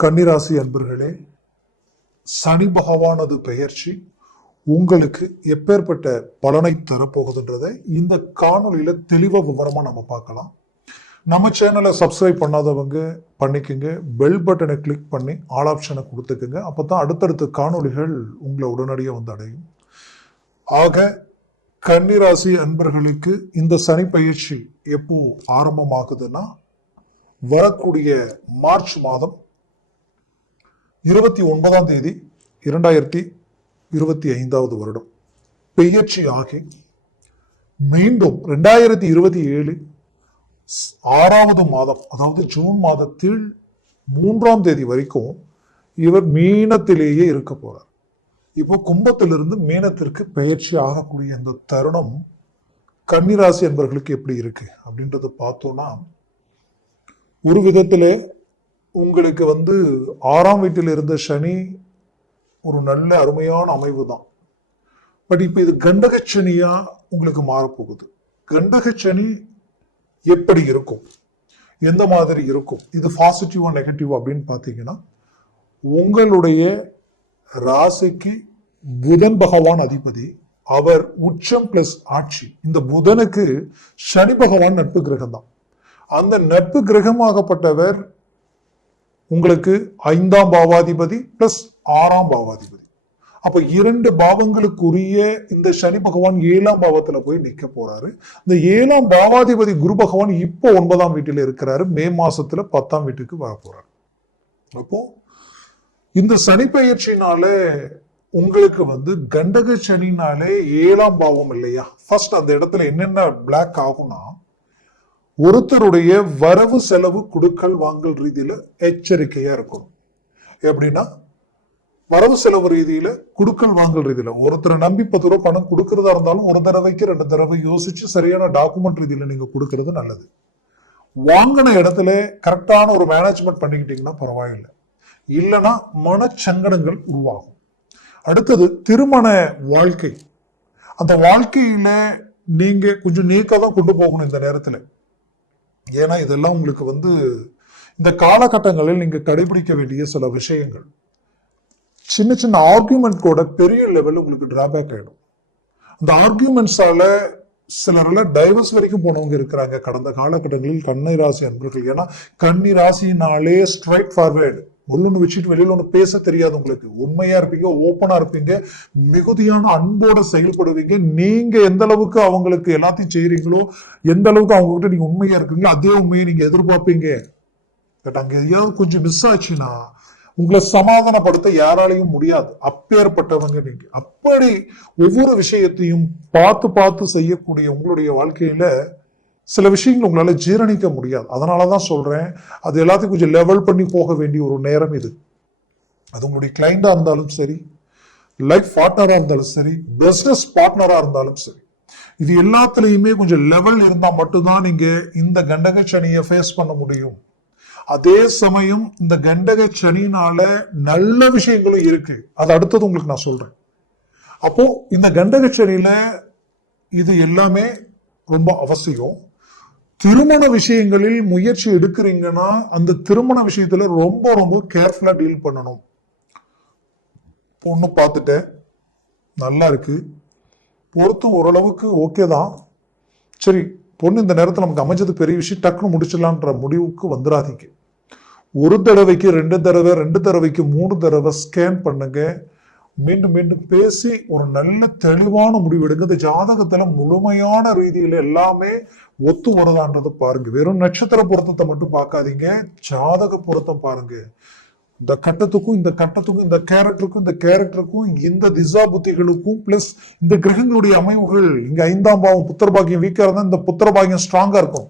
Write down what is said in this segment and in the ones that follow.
கன்னிராசி அன்பர்களே, சனி பகவானது பெயர்ச்சி உங்களுக்கு எப்பேற்பட்ட பலனை தரப்போகுதுன்றதை இந்த காணொலியில தெளிவா விவரமா நம்ம பார்க்கலாம். நம்ம சேனலை சப்ஸ்கிரைப் பண்ணாதவங்க பண்ணிக்கோங்க, பெல் பட்டனை கிளிக் பண்ணி ஆல் ஆப்ஷனை கொடுத்துக்குங்க. அப்பதான் அடுத்தடுத்த காணொலிகள் உங்களை உடனடியாக வந்து அடையும். ஆக கன்னிராசி அன்பர்களுக்கு இந்த சனி பயிற்சி எப்போ ஆரம்பமாகுதுன்னா, வரக்கூடிய மார்ச் மாதம் 29ஆம் தேதி 2025 வருடம் பெயர்ச்சி ஆகி மீண்டும் 2027 6வது மாதம், அதாவது ஜூன் மாதத்தில் 3ஆம் தேதி வரைக்கும் இவர் மீனத்திலேயே இருக்க போறார். இப்போ கும்பத்திலிருந்து மீனத்திற்கு பெயர்ச்சி ஆகக்கூடிய இந்த தருணம் கன்னிராசி என்பவர்களுக்கு எப்படி இருக்கு அப்படின்றத பார்த்தோம்னா, ஒரு விதத்துல உங்களுக்கு 6ஆம் வீட்டில் இருந்த சனி ஒரு நல்ல அருமையான அமைவு தான். பட் இப்ப இது கண்டகச்சனியா உங்களுக்கு மாறப்போகுது. கண்டகச்சனி எப்படி இருக்கும், எந்த மாதிரி இருக்கும், இது பாசிட்டிவா நெகட்டிவ் அப்படின்னு பாத்தீங்கன்னா, உங்களுடைய ராசிக்கு புதன் பகவான் அதிபதி, அவர் உச்சம் பிளஸ் ஆட்சி. இந்த புதனுக்கு சனி பகவான் நட்பு கிரகம் தான். அந்த நட்பு கிரகமாகப்பட்டவர் உங்களுக்கு 5ஆம் பாவாதிபதி பிளஸ் 6ஆம் பாவாதிபதி. அப்ப 2 பாவங்களுக்குரிய இந்த சனி பகவான் 7ஆம் பாவத்துல போய் நிக்க போறாரு. இந்த 7ஆம் பாவாதிபதி குரு பகவான் இப்போ 9ஆம் வீட்டில் இருக்கிறாரு. மே மாசத்துல 10ஆம் வீட்டுக்கு வர போறாரு. அப்போ இந்த சனி பயிற்சினால உங்களுக்கு கண்டக சனினாலே 7ஆம் பாவம் இல்லையா, ஃபர்ஸ்ட் அந்த இடத்துல என்னென்ன பிளாக் ஆகும்னா, ஒருத்தருடைய வரவு செலவு கொடுக்கல் வாங்கல் ரீதியில எச்சரிக்கையா இருக்கணும். எப்படின்னா, வரவு செலவு ரீதியில கொடுக்கல் வாங்கல் ரீதியில ஒருத்தரை நம்பி 10 ரூபாய் பணம் கொடுக்கறதா இருந்தாலும் ஒரு தடவைக்கு 2 தடவை யோசிச்சு சரியான டாக்குமெண்ட் ரீதியில நீங்க கொடுக்கறது நல்லது. வாங்கின இடத்துல கரெக்டான ஒரு மேனேஜ்மெண்ட் பண்ணிக்கிட்டீங்கன்னா பரவாயில்லை, இல்லைன்னா மனச்சங்கடங்கள் உருவாகும். அடுத்தது திருமண வாழ்க்கை. அந்த வாழ்க்கையில நீங்க கொஞ்சம் நீக்கதான் கொண்டு போகணும் இந்த நேரத்துல. ஏன்னா இதெல்லாம் உங்களுக்கு இந்த காலகட்டங்களில் நீங்க கடைபிடிக்க வேண்டிய சில விஷயங்கள். சின்ன சின்ன ஆர்கியூமெண்ட் கூட பெரிய லெவல்ல உங்களுக்கு டிராபேக் ஆயிடும். அந்த ஆர்கியூமெண்ட்ஸால சிலரெல்லாம் டைவர்ஸ் வரைக்கும் போனவங்க இருக்கிறாங்க கடந்த காலகட்டங்களில் கன்னிராசி அன்பர்கள். ஏன்னா கன்னிராசினாலே ஸ்ட்ரைட் ஃபார்வேர்டு, ஒன்னு வச்சுட்டு வெளியில ஒண்ணு பேச தெரியாது. உங்களுக்கு உண்மையா இருப்பீங்க, ஓப்பனா இருப்பீங்க, மிகுதியான அன்போட செயல்படுவீங்க. நீங்க எந்த அளவுக்கு அவங்களுக்கு எல்லாத்தையும் செய்யறீங்களோ, எந்த அளவுக்கு அவங்க கிட்ட நீங்க உண்மையா இருக்கீங்களோ அதே உண்மையை நீங்க எதிர்பார்ப்பீங்க. பட் அங்க எதையாவது கொஞ்சம் மிஸ் ஆச்சுன்னா உங்களை சமாதானப்படுத்த யாராலையும் முடியாது. அப்பேற்பட்டவங்க நீங்க. அப்படி ஒவ்வொரு விஷயத்தையும் பார்த்து பார்த்து செய்யக்கூடிய உங்களுடைய வாழ்க்கையில சில விஷயங்கள் உங்களால ஜீரணிக்க முடியாது. அதனாலதான் சொல்றேன், அது எல்லாத்தையும் கொஞ்சம் லெவல் பண்ணி போக வேண்டிய ஒரு நேரம் இது. அது உங்களுடைய கிளைண்டா இருந்தாலும் சரி, லைஃப் பார்ட்னரா இருந்தாலும் சரி, பிசினஸ் பார்ட்னரா இருந்தாலும் சரி, இது எல்லாத்துலயுமே கொஞ்சம் லெவல் இருந்தா மட்டும்தான் நீங்க இந்த கண்டக சனியை ஃபேஸ் பண்ண முடியும். அதே சமயம் இந்த கண்டக சனினால நல்ல விஷயங்களும் இருக்கு. அது அடுத்தது உங்களுக்கு நான் சொல்றேன். அப்போ இந்த கண்டக சனியில இது எல்லாமே ரொம்ப அவசியம். திருமண விஷயங்களில் முயற்சி எடுக்கிறீங்கன்னா அந்த திருமண விஷயத்துல ரொம்ப ரொம்ப கேர்ஃபுல்லா டீல் பண்ணணும். பொண்ணு பார்த்துட்டேன், நல்லா இருக்கு, பொறுத்தும் ஓரளவுக்கு ஓகே தான், சரி பொண்ணு இந்த நேரத்தில் நமக்கு அமைஞ்சது பெரிய விஷயம், டக்குன்னு முடிச்சிடலான்ற முடிவுக்கு வந்துடாதீங்க. ஒரு தடவைக்கு 2 தடவை, 2 தடவைக்கு 3 தடவை ஸ்கேன் பண்ணுங்க. மீண்டும் மீண்டும் பேசி ஒரு நல்ல தெளிவான முடிவெடுங்க. இந்த ஜாதகத்துல முழுமையான ரீதியில எல்லாமே ஒத்து வருதான்றதை பாருங்க. வெறும் நட்சத்திர பொருத்தத்தை மட்டும் பார்க்காதீங்க, ஜாதக பொருத்தம் பாருங்க. இந்த கட்டத்துக்கும் இந்த கட்டத்துக்கும், இந்த கேரக்டருக்கும் இந்த திசா புத்திகளுக்கும் பிளஸ் இந்த கிரகங்களுடைய அமைவுகள். இங்க 5ஆம் பாவம் புத்திர பாக்கியம் வீக்கா இருந்தா இந்த புத்திர பாக்கியம் ஸ்ட்ராங்கா இருக்கும்.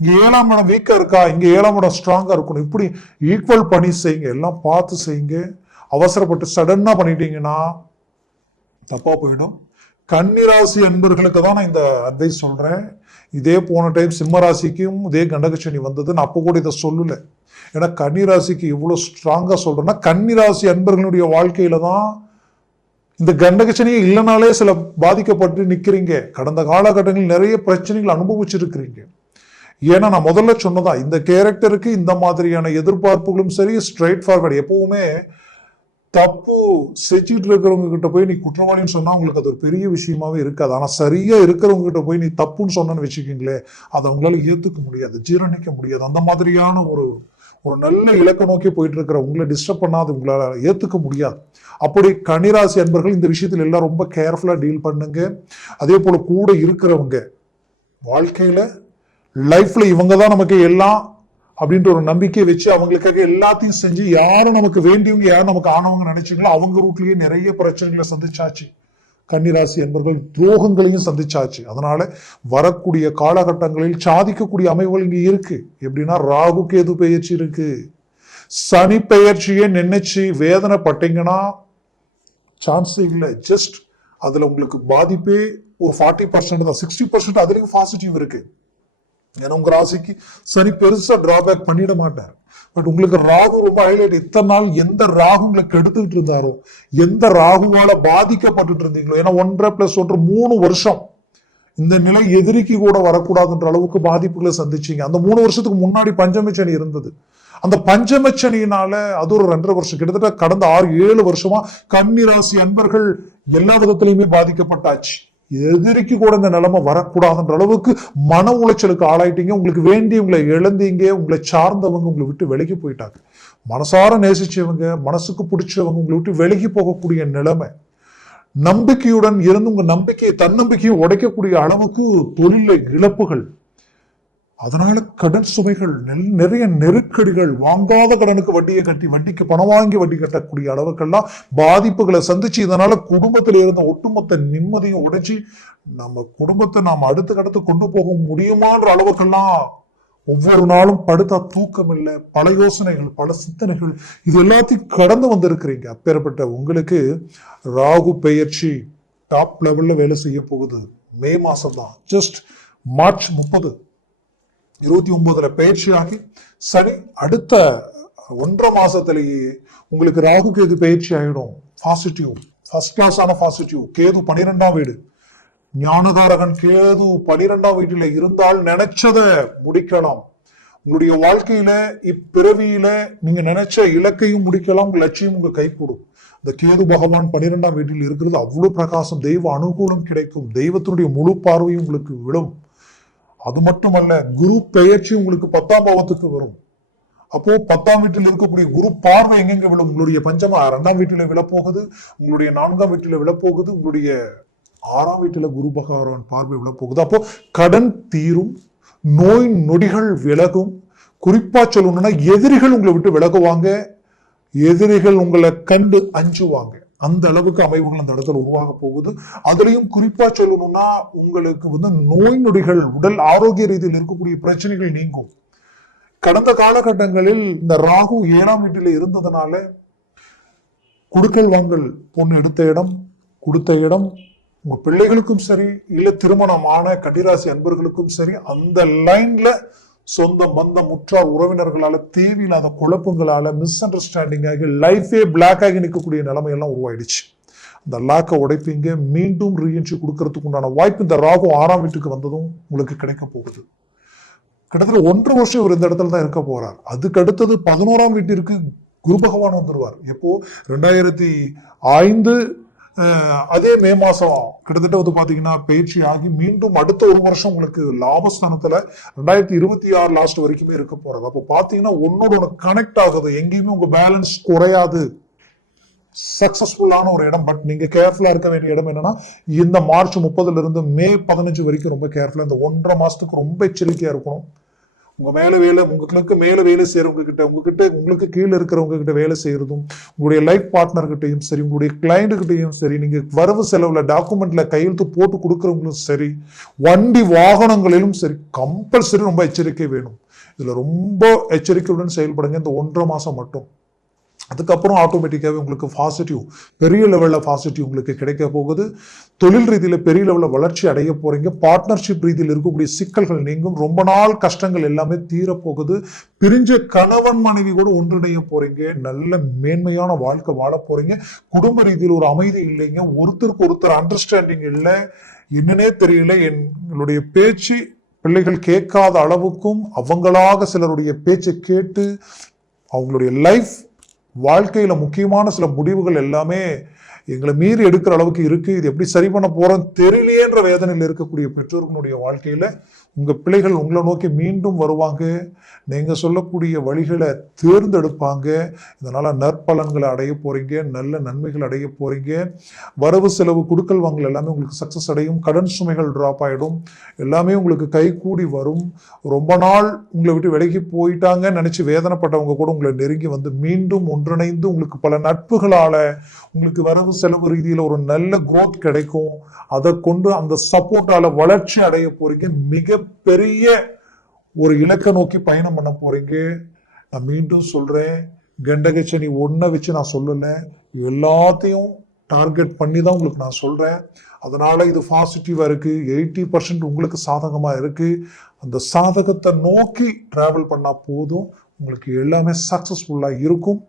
இங்க 7ஆம் இடம் வீக்கா இருக்கா, இங்க 7ஆம் இடம் ஸ்ட்ராங்கா இருக்கணும். இப்படி ஈக்குவல் பண்ணி செய்யுங்க, எல்லாம் பார்த்து செய்யுங்க. அவசரப்பட்டு சடனா பண்ணிட்டீங்கன்னா தப்பா போயிடும். கன்னிராசி அன்பர்களுக்கு தான் நான் இந்த அட்வைஸ் சொல்றேன். இதே போன டைம் சிம்ம ராசிக்கும் இதே கண்டகச்சனி வந்தது, நான் அப்போ கூட இதை சொல்லல. ஏன்னா கன்னிராசிக்கு இவ்வளவு ஸ்ட்ராங்கா சொல்றேன்னா, கன்னிராசி அன்பர்களுடைய வாழ்க்கையில தான் இந்த கண்டகச்சனியே இல்லைனாலே சில பாதிக்கப்பட்டு நிக்கிறீங்க. கடந்த காலகட்டங்களில் நிறைய பிரச்சனைகள் அனுபவிச்சிருக்கிறீங்க. ஏன்னா நான் முதல்ல சொன்னதா இந்த கேரக்டருக்கு இந்த மாதிரியான எதிர்பார்ப்புகளும் சரி, ஸ்ட்ரைட் ஃபார்வர்ட். எப்பவுமே தப்பு செஞ்சுட்டு இருக்கிறவங்க கிட்ட போய் நீ குற்றவாளின்னு சொன்னா உங்களுக்கு அது ஒரு பெரிய விஷயமாவே இருக்காது. ஆனா சரியா இருக்கிறவங்க கிட்ட போய் நீ தப்புன்னு சொன்னு வச்சுக்கீங்களேன், அதை அவங்களால ஏத்துக்க முடியாது, ஜீரணிக்க முடியாது. அந்த மாதிரியான ஒரு ஒரு நல்ல இலக்கை நோக்கி போயிட்டு இருக்கிற உங்களை டிஸ்டர்ப் பண்ணாது உங்களால ஏத்துக்க முடியாது. அப்படி கன்னிராசி அன்பர்கள் இந்த விஷயத்துல எல்லாம் ரொம்ப கேர்ஃபுல்லா டீல் பண்ணுங்க. அதே போல கூட இருக்கிறவங்க வாழ்க்கையில லைஃப்ல இவங்க தான் நமக்கு எல்லாம் அப்படின்ற ஒரு நம்பிக்கையை வச்சு அவங்களுக்காக எல்லாத்தையும் செஞ்சு யாரும் நமக்கு வேண்டியவங்க யாரும் நமக்கு ஆனவங்க நினைச்சீங்களோ அவங்க ரூட்லயே நிறைய பிரச்சனைகளை சந்திச்சாச்சு. கன்னிராசி என்பர்கள் துரோகங்களையும் சந்திச்சாச்சு. அதனால வரக்கூடிய காலகட்டங்களில் சாதிக்கக்கூடிய அமைவுகள் இங்க இருக்கு. எப்படின்னா ராகு கேது பெயர்ச்சி இருக்கு. சனி பெயர்ச்சியை நினைச்சு வேதனைப்பட்டீங்கன்னா சான்ஸ் இல்லை. ஜஸ்ட் அதுல உங்களுக்கு பாதிப்பே ஒரு 40% தான். 60% அதுலயும் பாசிட்டிவ் இருக்கு. ஏன்னா உங்க ராசிக்கு சனி பெருசா டிராபேக் பண்ணிட மாட்டார். பட் உங்களுக்கு ராகு ரொம்ப ஹைலைட். இத்தனை நாள் எந்த ராகு உங்களை கெடுத்துட்டு இருந்தாரோ, எந்த ராகுவால பாதிக்கப்பட்டு இருந்தீங்களோ, ஏன்னா 1+1 3 வருஷம் இந்த நிலை எதிரிக்கு கூட வரக்கூடாதுன்ற அளவுக்கு பாதிப்புகளை சந்திச்சீங்க. அந்த 3 வருஷத்துக்கு முன்னாடி பஞ்சமச்சனி இருந்தது. அந்த பஞ்சமச்சனியினால அது ஒரு 2.5 வருஷம், கிட்டத்தட்ட கடந்த 6-7 வருஷமா கன்னிராசி அன்பர்கள் எல்லா விதத்திலையுமே பாதிக்கப்பட்டாச்சு. எதிரிக்கு கூட இந்த நிலைமை வரக்கூடாதுன்ற அளவுக்கு மன உளைச்சலுக்கு ஆளாயிட்டீங்க. உங்களுக்கு வேண்டியவங்களை இழந்தீங்க. உங்களை சார்ந்தவங்க உங்களை விட்டு விலகி போயிட்டாங்க. மனசார நேசிச்சவங்க, மனசுக்கு பிடிச்சவங்க உங்களை விட்டு விலகி போகக்கூடிய நிலைமை. நம்பிக்கையுடன் இருந்து உங்க நம்பிக்கையை தன்னம்பிக்கையை உடைக்கக்கூடிய அளவுக்கு தொழில இழப்புகள், அதனால கடன் சுமைகள், நிறைய நெருக்கடிகள், வாங்காத கடனுக்கு வட்டியை கட்டி வட்டிக்கு பணம் வாங்கி வட்டி கட்டக்கூடிய அளவுக்கெல்லாம் பாதிப்புகளை சந்திச்சு, இதனால குடும்பத்தில் இருந்த ஒட்டுமொத்த நிம்மதியும் உடைச்சி நம்ம குடும்பத்தை நாம் அடுத்து கொண்டு போக முடியுமான்ற அளவுக்கெல்லாம் ஒவ்வொரு நாளும் படுத்தா தூக்கம் இல்லை, பல யோசனைகள், பல சிந்தனைகள், இது எல்லாத்தையும் கடந்து வந்திருக்கிறீங்க. அப்பேற்பட்ட உங்களுக்கு ராகு பெயர்ச்சி டாப் லெவல்ல வேலை செய்ய போகுது. மே மாசம் தான், ஜஸ்ட் மார்ச் 30 29 பயிற்சியாகி சனி அடுத்த 1.5 மாசத்திலேயே உங்களுக்கு ராகு கேது பயிற்சி ஆயிடும். பாசிட்டிவ், ஃபர்ஸ்ட் கிளாஸான பாசிட்டிவ். கேது 12ஆம் வீடு, ஞானகாரகன் கேது 12ஆம் வீட்டில இருந்தால் நினைச்சதை முடிக்கலாம். உங்களுடைய வாழ்க்கையில இப்பிறவியில நீங்க நினைச்ச இலக்கையும் முடிக்கலாம், உங்க லட்சியம் உங்க கைகூடும். இந்த கேது பகவான் 12ஆம் வீட்டில் இருக்கிறது அவ்வளவு பிரகாசம், தெய்வ அனுகூலம் கிடைக்கும், தெய்வத்தினுடைய முழு பார்வையும் உங்களுக்கு விடும். அது மட்டுமல்ல, குரு பெயர்ச்சி உங்களுக்கு 10ஆம் பாவத்துக்கு வரும். அப்போ 10ஆம் வீட்டில் இருக்கக்கூடிய குரு பார்வை எங்கெங்க விழும்? உங்களுடைய பஞ்சமா 2ஆம் வீட்டில விழப்போகுது, உங்களுடைய 4ஆம் வீட்டில விழப்போகுது, உங்களுடைய 6ஆம் வீட்டில குரு பகவான் பார்வை விழப்போகுது. அப்போ கடன் தீரும், நோய் நொடிகள் விலகும். குறிப்பா சொல்லணும்னா எதிரிகள் உங்களை விட்டு விலகுவாங்க, எதிரிகள் உங்களை கண்டு அஞ்சுவாங்க. அந்த அளவுக்கு அமைவுகள் அந்த இடத்துல உருவாக போகுது. அதுலயும் குறிப்பா சொல்லணும்னா உங்களுக்கு நோய் நொடிகள், உடல் ஆரோக்கிய ரீதியில் இருக்கக்கூடிய பிரச்சனைகள் நீங்கும். கடந்த காலகட்டங்களில் இந்த ராகு 7ஆம் வீட்டில இருந்ததுனால குடுக்கல் வாங்கல், பொண்ணு எடுத்த இடம் கொடுத்த இடம், உங்க பிள்ளைகளுக்கும் சரி, இல்ல திருமணமான கன்னிராசி அன்பர்களுக்கும் சரி, அந்த லைன்ல சொந்த பந்தம் உற்றார் உறவினர்களால தேவையில்லாத குழப்பங்களால மிஸ் அண்டர்ஸ்டாண்டிங் ஆகி லைஃபே பிளாக் ஆகி நிற்கக்கூடிய நிலைமை எல்லாம் உருவாயிடுச்சு. அந்த லாக்கை உடைப்பீங்க. மீண்டும் ரீஎன்ட்ரி கொடுக்கறதுக்கு உண்டான வாய்ப்பு இந்த ராகு 6ஆம் வீட்டுக்கு வந்ததும் உங்களுக்கு கிடைக்க போகுது. கிட்டத்தட்ட 1.5 வருஷம் இவர் இந்த இடத்துல தான் இருக்க போறார். அதுக்கு அடுத்தது 11ஆம் வீட்டிற்கு குரு பகவான் வந்துருவார். எப்போ 2005 அதே மே மாசம் கிட்டத்தட்ட பாத்தீங்கன்னா பயிற்சி ஆகி மீண்டும் அடுத்த 1 வருஷம் உங்களுக்கு லாபஸ்தானத்துல 2026 லாஸ்ட் வரைக்குமே இருக்க போறது. அப்போ பாத்தீங்கன்னா ஒன்னோட கனெக்ட் ஆகுது, எங்கேயுமே உங்க பேலன்ஸ் குறையாது. சக்சஸ்ஃபுல்லான ஒரு இடம். பட் நீங்க கேர்ஃபுல்லா இருக்க வேண்டிய இடம் என்னன்னா, இந்த மார்ச் 30 இருந்து மே 15 வரைக்கும் ரொம்ப கேர்ஃபுல்லா, இந்த 1.5 மாசத்துக்கு ரொம்ப எச்சரிக்கையா இருக்கணும். உங்க உங்களுக்கு மேல வேலை செய்யறவங்க கிட்ட, உங்களுக்கு கீழே இருக்கிறவங்க கிட்ட வேலை செய்யறதும், உங்களுடைய லைஃப் பார்ட்னர் கிட்டையும் சரி, உங்களுடைய கிளைண்ட் கிட்டையும் சரி, நீங்க வரவு செலவுல டாக்குமெண்ட்ல கையெழுத்து போட்டு கொடுக்கறவங்களும் சரி, வண்டி வாகனங்களிலும் சரி, கம்பல்சரி ரொம்ப எச்சரிக்கை வேணும். இதுல ரொம்ப எச்சரிக்கையுடன் செயல்படுங்க இந்த 1.5 மாசம் மட்டும். அதுக்கப்புறம் ஆட்டோமேட்டிக்காவே உங்களுக்கு பாசிட்டிவ், பெரிய லெவல்ல பாசிட்டிவ் உங்களுக்கு கிடைக்க போகுது. தொழில் ரீதியில பெரிய லெவல்ல வளர்ச்சி அடைய போறீங்க. பார்ட்னர்ஷிப் ரீதியில் இருக்கக்கூடிய சிக்கல்கள் நீங்கும். ரொம்ப நாள் கஷ்டங்கள் எல்லாமே தீரப்போகுது. பிரிஞ்ச கணவன் மனைவி கூட ஒன்றிணைய போறீங்க. நல்ல மேன்மையான வாழ்க்கை வாழ போறீங்க. குடும்ப ரீதியில் ஒரு அமைதி இல்லைங்க, ஒருத்தருக்கு ஒருத்தர் அண்டர்ஸ்டாண்டிங் இல்லை, என்னன்னே தெரியல, எங்களுடைய பேச்சு பிள்ளைகள் கேட்காத அளவுக்கும் அவங்களாக சிலருடைய பேச்சை கேட்டு அவங்களுடைய லைஃப் வாழ்க்கையில முக்கியமான சில முடிவுகள் எல்லாமே எங்களை மீறி எடுக்கிற அளவுக்கு இருக்கு. இது எப்படி சரி பண்ண போறோம் தெரியலையேன்ற வேதனையில் இருக்கக்கூடிய பெற்றோர்களுடைய வாழ்க்கையில உங்க பிள்ளைகள் உங்களை நோக்கி மீண்டும் வருவாங்க. நீங்க சொல்லக்கூடிய வழிகளை தேர்ந்தெடுப்பாங்க. இதனால நற்பலன்களை அடைய போறீங்க, நல்ல நன்மைகள் அடைய போறீங்க. வரவு செலவு கொடுக்கல் வாங்கல் எல்லாமே உங்களுக்கு சக்சஸ் அடையும். கடன் சுமைகள் டிராப் ஆயிடும். எல்லாமே உங்களுக்கு கை கூடி வரும். ரொம்ப நாள் உங்களை விட்டு விலகி போயிட்டாங்கன்னு நினைச்சு வேதனைப்பட்டவங்க கூட உங்களை நெருங்கி வந்து மீண்டும் ஒன்றிணைந்து உங்களுக்கு பல நட்புகளால உங்களுக்கு வரவு செலவு ரீதியில் ஒரு நல்ல growth கிடைக்கும். அதை கொண்டு அந்த சப்போர்ட்டால வளர்ச்சி அடைய போறீங்க. மிகப்பெரிய ஒரு இலக்கை நோக்கி பயணம் பண்ண போறீங்க. நான் மீண்டும் சொல்றேன், கண்டகச்சனி ஒன்ன வச்சு நான் சொல்லல, எல்லாத்தையும் டார்கெட் பண்ணி தான் உங்களுக்கு நான் சொல்றேன். அதனால இது பாசிட்டிவா இருக்கு. 80% உங்களுக்கு சாதகமா இருக்கு. அந்த சாதகத்தை நோக்கி டிராவல் பண்ணா போதும், உங்களுக்கு எல்லாமே சக்சஸ்ஃபுல்லா இருக்கும்.